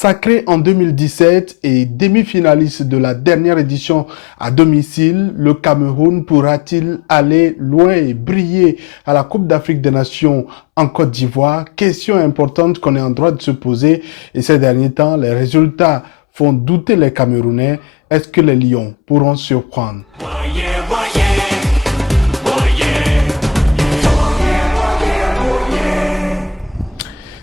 Sacré en 2017 et demi-finaliste de la dernière édition à domicile, le Cameroun pourra-t-il aller loin et briller à la Coupe d'Afrique des Nations en Côte d'Ivoire? Question importante qu'on est en droit de se poser et ces derniers temps, les résultats font douter les Camerounais. Est-ce que les Lions pourront surprendre?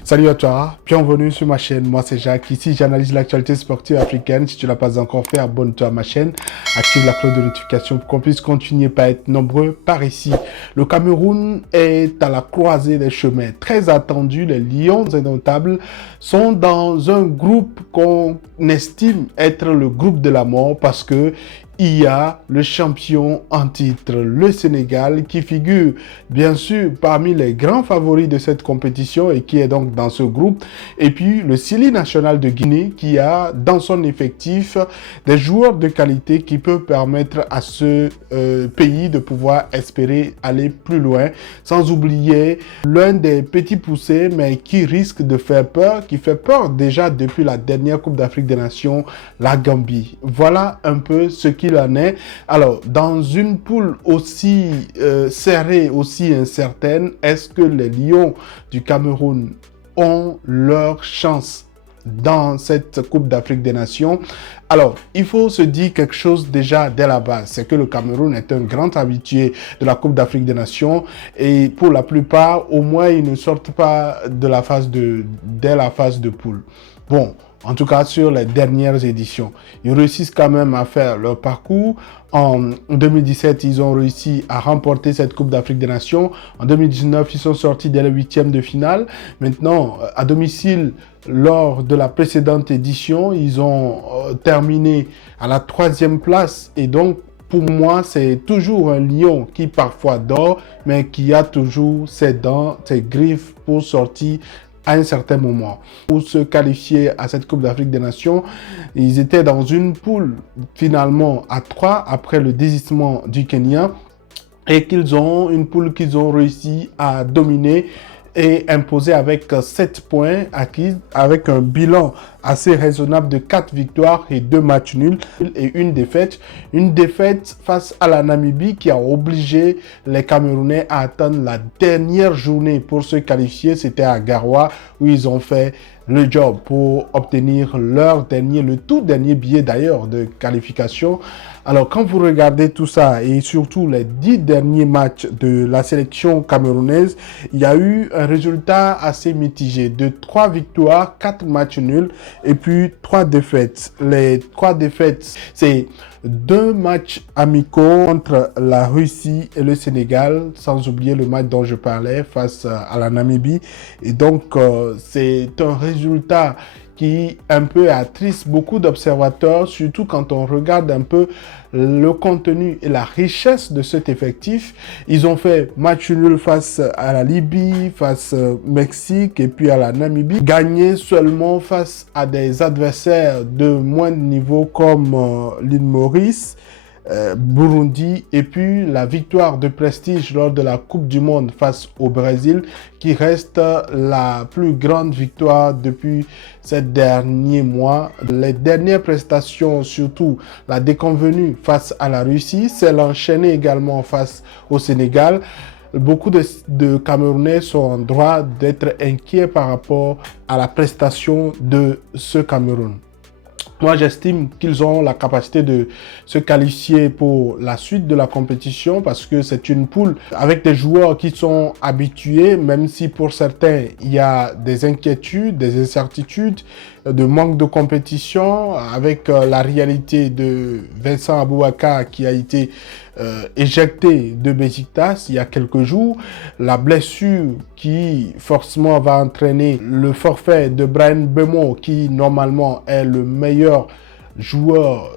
Salut à toi, bienvenue sur ma chaîne, moi c'est Jacques, ici j'analyse l'actualité sportive africaine. Si tu ne l'as pas encore fait, abonne-toi à ma chaîne, active la cloche de notification pour qu'on puisse continuer par être nombreux par ici. Le Cameroun est à la croisée des chemins, très attendu, les Lions indomptables sont dans un groupe qu'on estime être le groupe de la mort parce que il y a le champion en titre, le Sénégal, qui figure bien sûr parmi les grands favoris de cette compétition et qui est donc dans ce groupe. Et puis le Syli national de Guinée qui a dans son effectif des joueurs de qualité qui peuvent permettre à ce pays de pouvoir espérer aller plus loin. Sans oublier l'un des petits poussés mais qui risque de faire peur, qui fait peur déjà depuis la dernière Coupe d'Afrique des Nations, la Gambie. Voilà un peu ce qu'il en est. Alors, dans une poule aussi serrée, aussi incertaine, est-ce que les Lions du Cameroun ont leur chance dans cette Coupe d'Afrique des Nations? Alors, il faut se dire quelque chose déjà dès la base, c'est que le Cameroun est un grand habitué de la Coupe d'Afrique des Nations et pour la plupart, au moins, ils ne sortent pas de la phase dès la phase de poule. Bon, en tout cas sur les dernières éditions. Ils réussissent quand même à faire leur parcours. En 2017, ils ont réussi à remporter cette Coupe d'Afrique des Nations. En 2019, ils sont sortis dès les huitièmes de finale. Maintenant, à domicile, lors de la précédente édition, ils ont terminé à la 3e place. Et donc, pour moi, c'est toujours un lion qui parfois dort, mais qui a toujours ses dents, ses griffes pour sortir à un certain moment. Pour se qualifier à cette Coupe d'Afrique des Nations, ils étaient dans une poule finalement à 3 après le désistement du Kenya et qu'ils ont une poule qu'ils ont réussi à dominer et imposer avec 7 points acquis, avec un bilan assez raisonnable de 4 victoires et 2 matchs nuls et une défaite. Une défaite face à la Namibie qui a obligé les Camerounais à attendre la dernière journée pour se qualifier. C'était à Garoua où ils ont fait le job pour obtenir leur dernier, le tout dernier billet d'ailleurs de qualification. Alors quand vous regardez tout ça et surtout les 10 derniers matchs de la sélection camerounaise, il y a eu un résultat assez mitigé de 3 victoires, 4 matchs nuls et puis 3 défaites. Les 3 défaites, c'est 2 matchs amicaux entre la Russie et le Sénégal, sans oublier le match dont je parlais face à la Namibie. Et donc, c'est un résultat qui un peu attriste beaucoup d'observateurs, surtout quand on regarde un peu le contenu et la richesse de cet effectif. Ils ont fait match nul face à la Libye, face au Mexique et puis à la Namibie. Gagné seulement face à des adversaires de moindre niveau comme l'île Maurice, Burundi et puis la victoire de prestige lors de la Coupe du Monde face au Brésil qui reste la plus grande victoire depuis ces derniers mois. Les dernières prestations, surtout la déconvenue face à la Russie, celle enchaînée également face au Sénégal. Beaucoup de Camerounais sont en droit d'être inquiets par rapport à la prestation de ce Cameroun. Moi, j'estime qu'ils ont la capacité de se qualifier pour la suite de la compétition parce que c'est une poule avec des joueurs qui sont habitués, même si pour certains, il y a des inquiétudes, des incertitudes, de manque de compétition avec la réalité de Vincent Aboubakar qui a été éjecté de Besiktas il y a quelques jours, la blessure qui forcément va entraîner le forfait de Bryan Mbeumo qui normalement est le meilleur joueur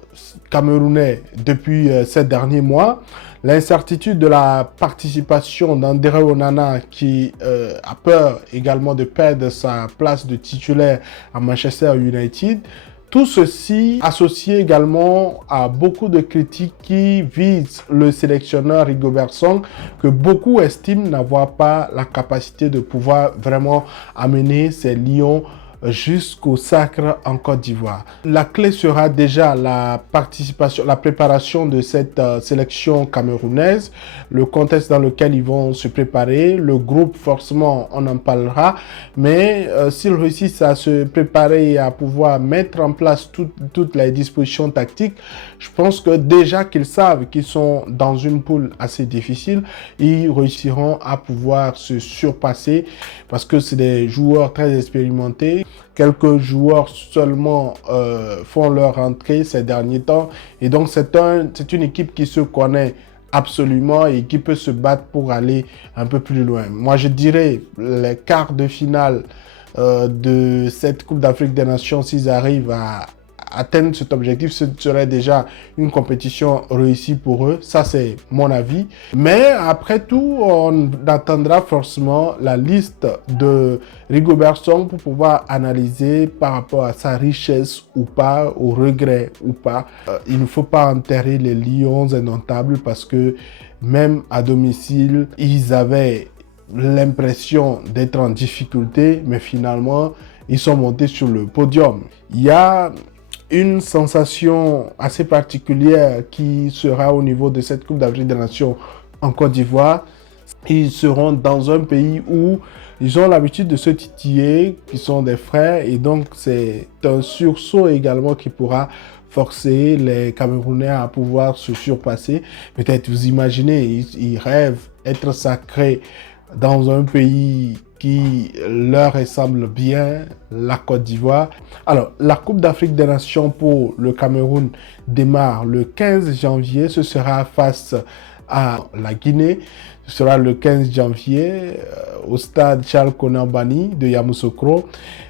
camerounais depuis ces derniers mois, l'incertitude de la participation d'André Onana qui a peur également de perdre sa place de titulaire à Manchester United. Tout ceci associé également à beaucoup de critiques qui visent le sélectionneur Rigobert Song que beaucoup estiment n'avoir pas la capacité de pouvoir vraiment amener ces Lions jusqu'au sacre en Côte d'Ivoire. La clé sera déjà la participation, la préparation de cette sélection camerounaise, le contexte dans lequel ils vont se préparer, le groupe forcément on en parlera, mais s'ils réussissent à se préparer et à pouvoir mettre en place toutes les dispositions tactiques, je pense que déjà qu'ils savent qu'ils sont dans une poule assez difficile, ils réussiront à pouvoir se surpasser parce que c'est des joueurs très expérimentés. Quelques joueurs seulement font leur entrée ces derniers temps. Et donc, c'est une équipe qui se connaît absolument et qui peut se battre pour aller un peu plus loin. Moi, je dirais les quarts de finale de cette Coupe d'Afrique des Nations, s'ils arrivent à atteindre cet objectif, ce serait déjà une compétition réussie pour eux. Ça, c'est mon avis. Mais après tout, on attendra forcément la liste de Rigobert Song pour pouvoir analyser par rapport à sa richesse ou pas, au regret ou pas. Il ne faut pas enterrer les lions indomptables parce que même à domicile, ils avaient l'impression d'être en difficulté, mais finalement, ils sont montés sur le podium. Il y a une sensation assez particulière qui sera au niveau de cette Coupe d'Afrique des Nations en Côte d'Ivoire. Ils seront dans un pays où ils ont l'habitude de se titiller, qui sont des frères, et donc c'est un sursaut également qui pourra forcer les Camerounais à pouvoir se surpasser. Peut-être vous imaginez, ils rêvent être sacrés dans un pays qui leur ressemble bien, la Côte d'Ivoire. Alors, la Coupe d'Afrique des Nations pour le Cameroun démarre le 15 janvier. Ce sera face à la Guinée. Ce sera le 15 janvier au stade Charles Konan-Banny de Yamoussoukro.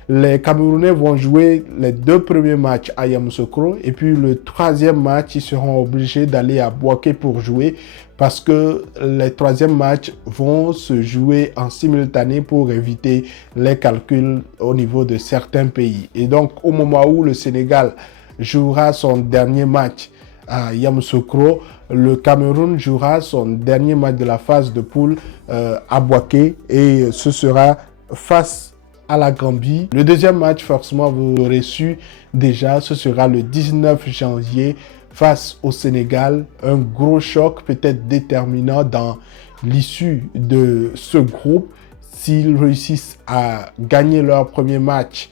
Les Camerounais vont jouer les 2 premiers matchs à Yamoussoukro et puis le 3e match, ils seront obligés d'aller à Bouaké pour jouer parce que les 3e matchs vont se jouer en simultané pour éviter les calculs au niveau de certains pays. Et donc, au moment où le Sénégal jouera son dernier match à Yamoussoukro, le Cameroun jouera son dernier match de la phase de poule à Bouaké et ce sera face à la Gambie. Le 2e match, forcément, vous l'aurez su déjà, ce sera le 19 janvier face au Sénégal. Un gros choc, peut-être déterminant dans l'issue de ce groupe. S'ils réussissent à gagner leur premier match,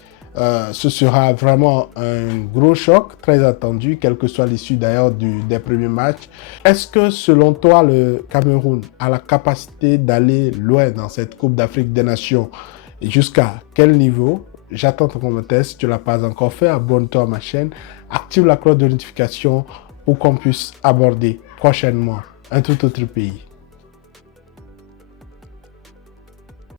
ce sera vraiment un gros choc, très attendu, quelle que soit l'issue d'ailleurs des premiers matchs. Est-ce que selon toi, le Cameroun a la capacité d'aller loin dans cette Coupe d'Afrique des Nations? Et jusqu'à quel niveau? J'attends ton commentaire. Si tu ne l'as pas encore fait, abonne-toi à ma chaîne, active la cloche de notification pour qu'on puisse aborder prochainement un tout autre pays.